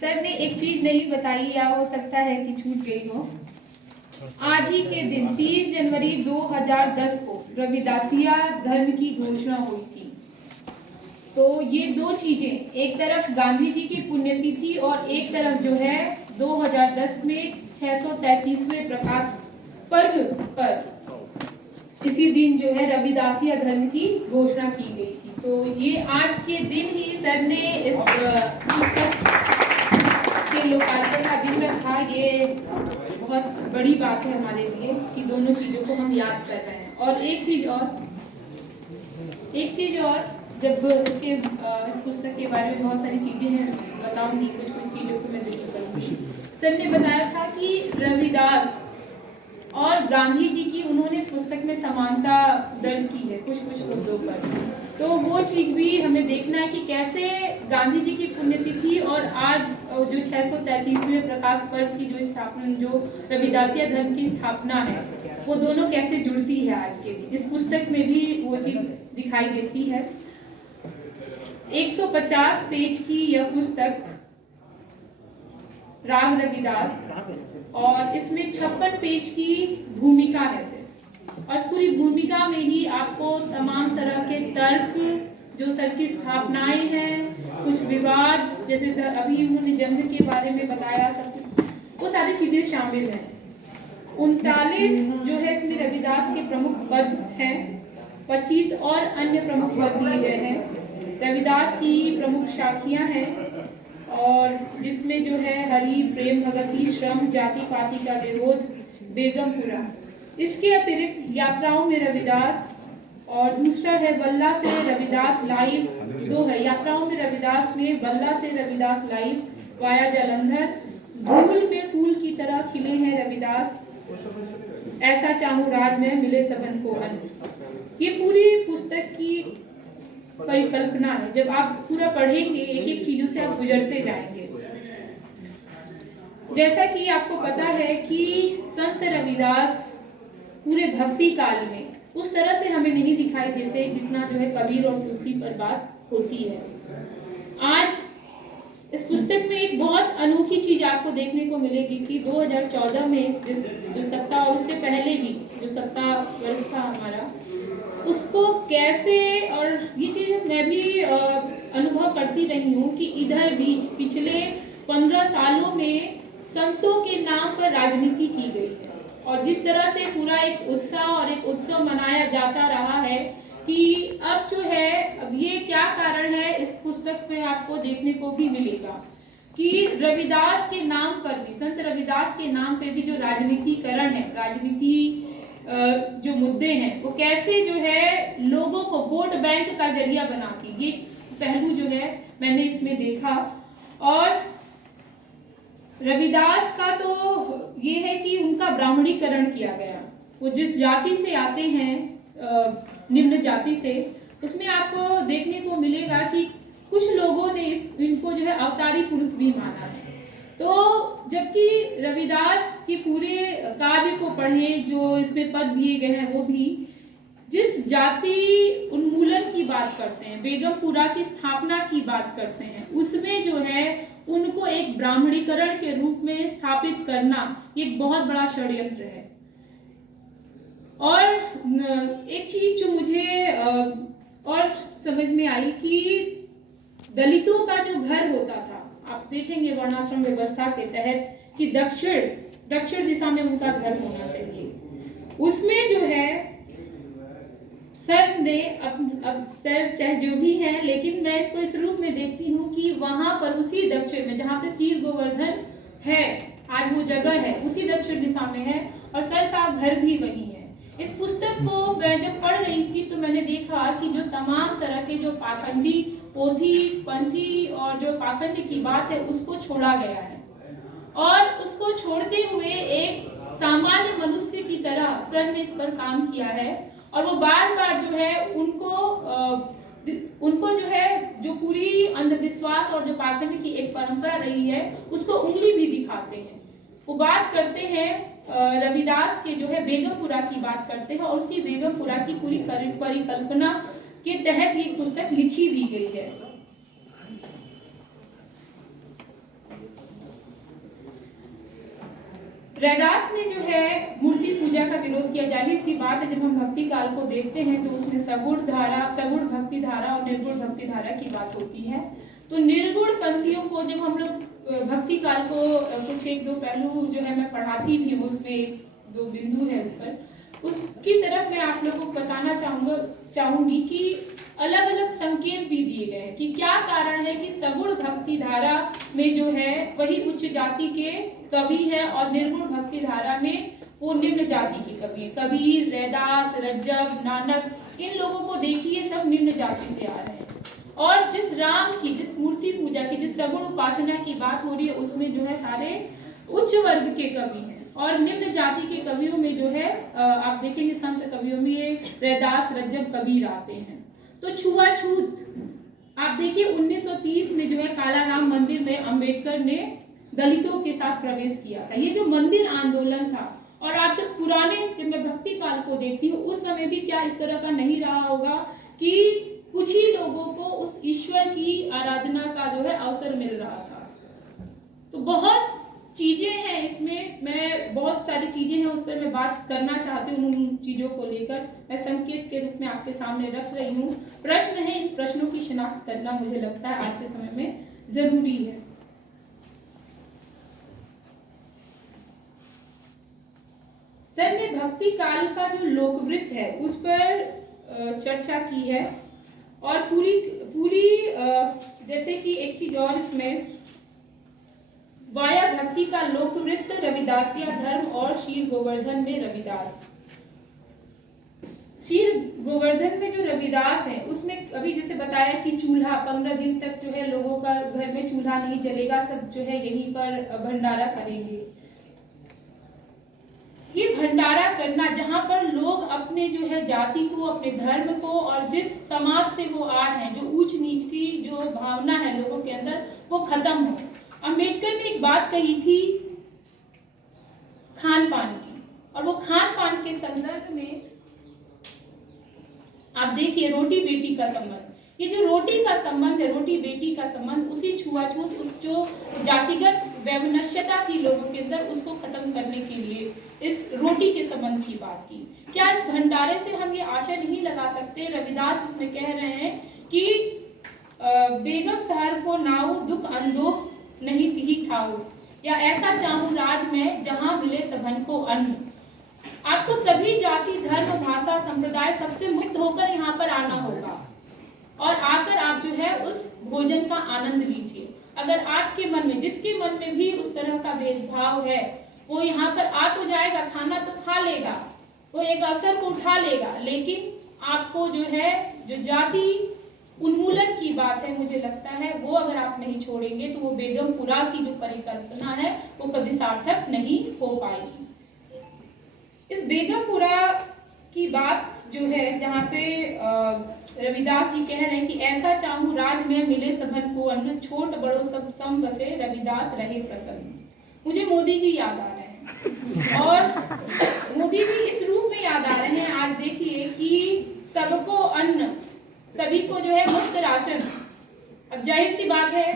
Sir ने एक चीज नहीं बताई या हो सकता है कि छूट गई हो। आज ही के दिन 30 जनवरी 2010 को रविदासिया धर्म की घोषणा हुई थी। तो ये दो चीजें, एक तरफ गांधी जी की पुण्यतिथि और एक तरफ जो है 2010 में 633वें प्रकाश पर्व पर इसी दिन जो है रविदासिया धर्म की घोषणा की गई थी। तो ये आज के दिन ही सर ने इस पुस्तक के लोकार्पण का दिन रखा। ये बहुत बड़ी बात है हमारे लिए कि दोनों चीजों को हम याद कर रहे हैं। और एक चीज और जब इस पुस्तक के बारे में बहुत सारी चीजें हैं बताऊंगी, कुछ चीजों को मैं जिक्र करूंगी। सर ने बताया था कि रविदास और गांधी जी की उन्होंने इस पुस्तक में समानता दर्ज की है कुछ मुद्दों पर। तो वो चीज भी हमें देखना है कि कैसे गांधी जी की पुण्यतिथि और आज जो 633वें प्रकाश पर्व की जो स्थापना, जो रविदासिया धर्म की स्थापना है, वो दोनों कैसे जुड़ती है आज के दिन। इस पुस्तक में भी वो चीज दिखाई देती है। 150 पेज की यह पुस्तक राग रविदास, और इसमें 56 पेज की भूमिका है सिर्फ। और पूरी भूमिका में ही आपको तमाम तरह के तर्क, जो सर की स्थापनाएं हैं, कुछ विवाद, जैसे अभी उन्होंने जंग के बारे में बताया, सब वो सारी चीजें शामिल हैं। 39 जो है इसमें रविदास के प्रमुख पद हैं, 25 और अन्य प्रमुख पद दिए गए हैं। रविदास की प्रमुख शाखियां हैं, और जिसमें जो है हरि, प्रेम, भगति, श्रम, जाति पाति का विरोध, बेगमपुरा। इसके अतिरिक्त यात्राओं में रविदास, और दूसरा है बल्ला से रविदास लाइव, दो है यात्राओं में रविदास में बल्ला से रविदास लाइव वाया जालंधर, धूल में फूल की तरह खिले हैं रविदास, ऐसा चाहूं राज में मिले सबन को अन्न। ये पूरी पुस्तक की परिकल्पना है। जब आप पूरा पढ़ेंगे एक एक चीजों से आप गुजरते जाएंगे। जैसा कि आपको पता है कि संत रविदास पूरे भक्ति काल में उस तरह से हमें नहीं दिखाई देते जितना जो है कबीर और तुलसी पर बात होती है। आज इस पुस्तक में एक बहुत अनोखी चीज आपको देखने को मिलेगी कि 2014 में जो सत्ता, और उससे पहले भी जो सत्ता वर्ष था हमारा, उसको कैसे, और ये चीज मैं भी अनुभव करती रही हूँ कि इधर बीच पिछले 15 सालों में संतों के नाम पर राजनीति की गई है, और जिस तरह से पूरा एक उत्साह और एक उत्सव मनाया जाता रहा है कि अब जो है, अब ये क्या कारण है, इस पुस्तक में आपको देखने को भी मिलेगा कि रविदास के नाम पर भी, संत रविदास के नाम पे भी जो राजनीतिकरण है, राजनीति जो मुद्दे हैं, वो कैसे जो है लोगों को वोट बैंक का जरिया बनाती, ये पहलू जो है मैंने इसमें देखा। और रविदास का तो ये है कि उनका ब्राह्मणीकरण किया गया। वो जिस जाति से आते हैं, निम्न जाति से, उसमें आपको देखने को मिलेगा कि कुछ लोगों ने इनको जो है अवतारी पुरुष भी माना है। तो जबकि रविदास के पूरे काव्य को पढ़ें, जो इसमें पद दिए गए हैं, वो भी जिस जाति उन्मूलन की बात करते हैं, बेगमपुरा की स्थापना की बात करते हैं, उसमें जो है उनको एक ब्राह्मणीकरण के रूप में स्थापित करना ये एक बहुत बड़ा षड्यंत्र है। और एक चीज जो मुझे और समझ में आई कि दलितों का जो घर होता था, आप देखेंगे वर्णाश्रम व्यवस्था के तहत कि दक्षिण दिशा में उनका घर होना चाहिए। उसमें जो है सर ने अब सर चाहे जो भी है, लेकिन मैं इसको इस रूप में देखती हूँ कि वहां पर उसी दक्षिण में जहाँ पे शीर गोवर्धन है, आज वो जगह है, उसी दक्षिण दिशा में है, और सर का घर भी वही है। इस पुस्तक को मैं जब पढ़ रही थी तो मैंने देखा कि जो तमाम तरह के जो पाखंडी, पोथी, पंथी और जो पाखंड की बात है, उसको छोड़ा गया है, और उसको छोड़ते हुए एक सामान्य मनुष्य की तरह सर ने इस पर काम किया है। और वो बार बार जो है उनको जो है, जो पूरी अंधविश्वास और जो पाखंड की एक परंपरा रही है, उसको उंगली भी दिखाते हैं। वो बात करते हैं रविदास के जो है बेगमपुरा की बात करते हैं, और उसी बेगमपुरा की पूरी परिकल्पना के तहत ये पुस्तक लिखी भी गई है। रैदास ने जो है मूर्ति पूजा का विरोध किया। जाहिर सी बात है, जब हम भक्ति काल को देखते हैं तो उसमें सगुण भक्ति धारा और निर्गुण भक्ति धारा की बात होती है। तो निर्गुण पंक्तियों को जब हम लोग भक्ति काल को कुछ एक दो पहलू जो है मैं पढ़ाती भी हूँ, उसमें दो बिंदु है उस पर, उसकी तरफ मैं आप लोगों को बताना चाहूंगी कि अलग अलग संकेत भी दिए गए हैं कि क्या कारण है कि सगुण भक्ति धारा में जो है वही उच्च जाति के कवि है और निर्गुण भक्ति धारा में वो निम्न जाति के कवि है। कबीर, रैदास, रज्जब, नानक, इन लोगों को देखिए सब निम्न जाति से आ रहे हैं। और जिस राम की, जिस मूर्ति पूजा की, जिस सगुण उपासना की बात हो रही है उसमें जो है सारे उच्च वर्ग के कवि हैं और निम्न जाति के कवियों में जो है आप देखेंगे संत कवियों में रैदास, रज्जब, कबीर आते हैं। तो छुआछूत आप देखिए 1930 में जो है कालाराम मंदिर में अंबेडकर ने दलितों के साथ प्रवेश किया था। ये जो मंदिर आंदोलन था, और आप जब पुराने, जब मैं भक्ति काल को देखती हूँ उस समय भी क्या इस तरह का नहीं रहा होगा कि कुछ ही लोगों को उस ईश्वर की आराधना का जो है अवसर मिल रहा था। तो बहुत चीजें हैं इसमें, मैं बहुत सारी चीजें हैं उस पर मैं बात करना चाहती हूँ। उन चीजों को लेकर मैं संकेत के रूप में आपके सामने रख रही हूँ। प्रश्न है, इन प्रश्नों की शिनाख्त करना मुझे लगता है आज के समय में जरूरी है। सर ने भक्ति काल का जो लोकवृत्त है उस पर चर्चा की है और पूरी जैसे कि एक चीज और इसमें वाया भक्ति का लोकवृत्त रविदासिया धर्म और शीर गोवर्धन में रविदास। शीर गोवर्धन में जो रविदास है उसमें अभी जैसे बताया कि चूल्हा 15 दिन तक जो है लोगों का घर में चूल्हा नहीं जलेगा, सब जो है यहीं पर भंडारा करेंगे। ये भंडारा करना जहां पर लोग अपने जो है जाति को, अपने धर्म को और जिस समाज से वो आ रहे हैं, जो ऊंच नीच की जो भावना है लोगों के अंदर, वो खत्म हो। अंबेडकर ने एक बात कही थी खान पान की, और वो खान पान के संदर्भ में आप देखिए रोटी बेटी का संबंध, ये जो रोटी का संबंध है, रोटी बेटी का संबंध, उसी छुआछूत, उस जो जातिगत वैमनस्यता थी लोगों के अंदर, उसको खत्म करने के लिए इस रोटी के संबंध की बात की। क्या इस भंडारे से हम ये आशा नहीं लगा सकते, रविदास इसमें कह रहे हैं कि बेगम शहर को नाऊ दुख अंदोह नहीं तिही ठाऊ, या ऐसा चाहूं राज में जहां मिले सबन को अन्न। आपको सभी जाति, धर्म, भाषा, संप्रदाय सबसे मुक्त होकर यहाँ पर आना होगा और आकर आप जो है उस भोजन का आनंद लीजिए। अगर आपके मन में, जिसके मन में भी उस तरह का भेदभाव है, वो यहाँ पर आ तो जाएगा, खाना तो खा लेगा, वो एक अवसर को उठा लेगा, लेकिन आपको जो है जो जाति उन्मूलन की बात है, मुझे लगता है वो अगर आप नहीं छोड़ेंगे तो वो बेगमपुरा की जो परिकल्पना है वो कभी सार्थक नहीं हो पाएगी। इस बेगमपुरा की बात जो है, जहाँ पे रविदास जी कह रहे हैं कि ऐसा चाहूं राज में मिले सबन को अन्न, छोट बड़ो सब सम बसे रविदास रहे प्रसन्न। मुझे मोदी जी याद आ रहे हैं और मोदी जी इस रूप में याद आ रहे हैं। आज देखिए कि सबको अन्न, सभी को जो है मुफ्त राशन। अब जाहिर सी बात है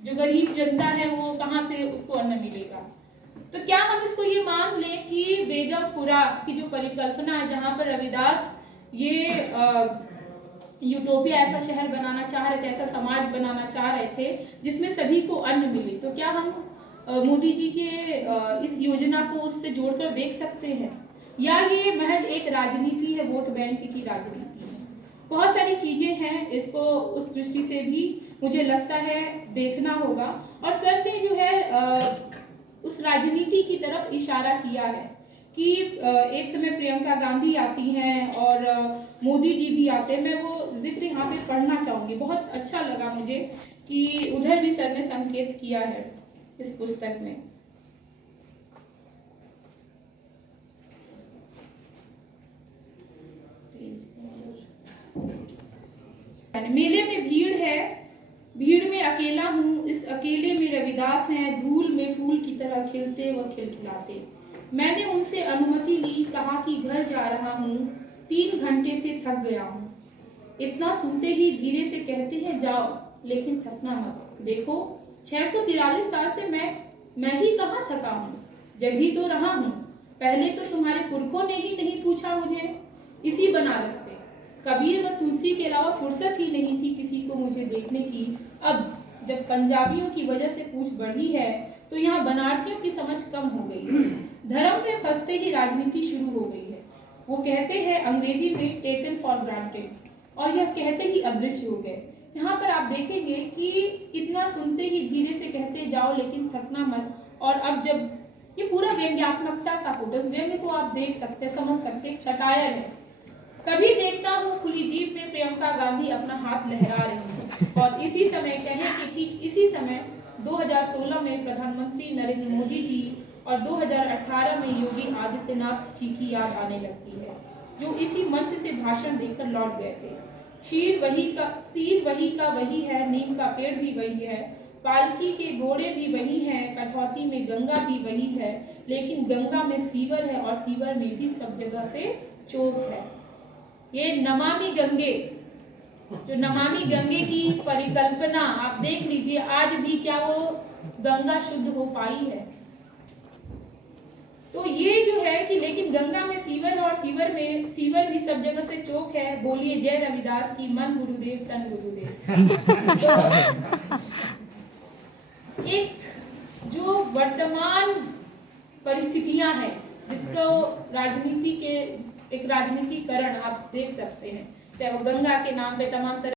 जो गरीब जनता है वो कहाँ से उसको अन्न मिलेगा। तो क्या हम इसको ये मान लें कि बेगमपुरा की जो परिकल्पना है, जहाँ पर रविदास ये यूटोपिया, ऐसा शहर बनाना चाह रहे थे, ऐसा समाज बनाना चाह रहे थे जिसमें सभी को अन्न मिले, तो क्या हम मोदी जी के इस योजना को उससे जोड़कर देख सकते हैं, या ये महज एक राजनीति है, वोट बैंक की राजनीति है? बहुत सारी चीजें हैं, इसको उस दृष्टि से भी मुझे लगता है देखना होगा। और सर ने जो है उस राजनीति की तरफ इशारा किया है कि एक समय प्रियंका गांधी आती हैं और मोदी जी भी आते हैं। मैं वो जिक्र यहाँ पे पढ़ना चाहूंगी, बहुत अच्छा लगा मुझे कि उधर भी सर ने संकेत किया है इस पुस्तक में। मेले में भीड़ है, भीड़ में अकेला हूँ, इस अकेले में रविदास हैं, धूल में फूल की तरह खिलते व खिलखिलाते। मैंने उनसे अनुमति ली, कहा कि घर जा रहा हूँ, 3 घंटे से थक गया हूँ। इतना सुनते ही धीरे से कहते हैं जाओ, लेकिन थकना मत। देखो 643 साल से मैं ही कहाँ थका हूँ। जगी तो रहा हूँ, पहले तो तुम्हारे पुरखों ने ही नहीं पूछा मुझे इसी बनारस पे। कबीर व तुलसी के अलावा फुर्सत ही नहीं थी किसी को मुझे देखने की। अब जब पंजाबियों की वजह से पूछ बढ़ी है तो यहाँ बनारसियों की समझ कम हो गई है। धर्म पे फंसते ही राजनीति शुरू हो गई है। वो कहते हैं अंग्रेजी में टेकन फॉर ग्रांटेड, और यह कहते ही अदृश्य हो गए। यहाँ पर आप देखेंगे कि इतना सुनते ही धीरे से कहते जाओ लेकिन थकना मत। और अब जब ये पूरा व्यंग्यात्मकता का फोटो, व्यंग्य को आप देख सकते, समझ सकते, सटायर है। कभी देखता हूँ खुली जीप में प्रियंका गांधी अपना हाथ लहरा रही है, और इसी समय कहें कि ठीक इसी समय 2016 में प्रधानमंत्री नरेंद्र मोदी जी और 2018 में योगी आदित्यनाथ जी की याद आने लगती है, जो इसी मंच से भाषण देकर लौट गए थे। सिर वही का वही है, नीम का पेड़ भी वही है, पालकी के घोड़े भी वही हैं, कठौती में गंगा भी वही है, लेकिन गंगा में सीवर है और सीवर में भी सब जगह से चोक है। ये नमामि गंगे, जो नमामि गंगे की परिकल्पना आप देख लीजिए, आज भी क्या वो गंगा शुद्ध हो पाई है? तो ये जो है कि लेकिन गंगा में सीवर है और सीवर भी सब जगह से चोक है। बोलिए जय रविदास की, मन गुरुदेव तन गुरुदेव। एक जो वर्तमान परिस्थितियां हैं जिसको राजनीति के एक राजनीतिकरण आप देख सकते हैं, चाहे वो गंगा के नाम पे तमाम तरह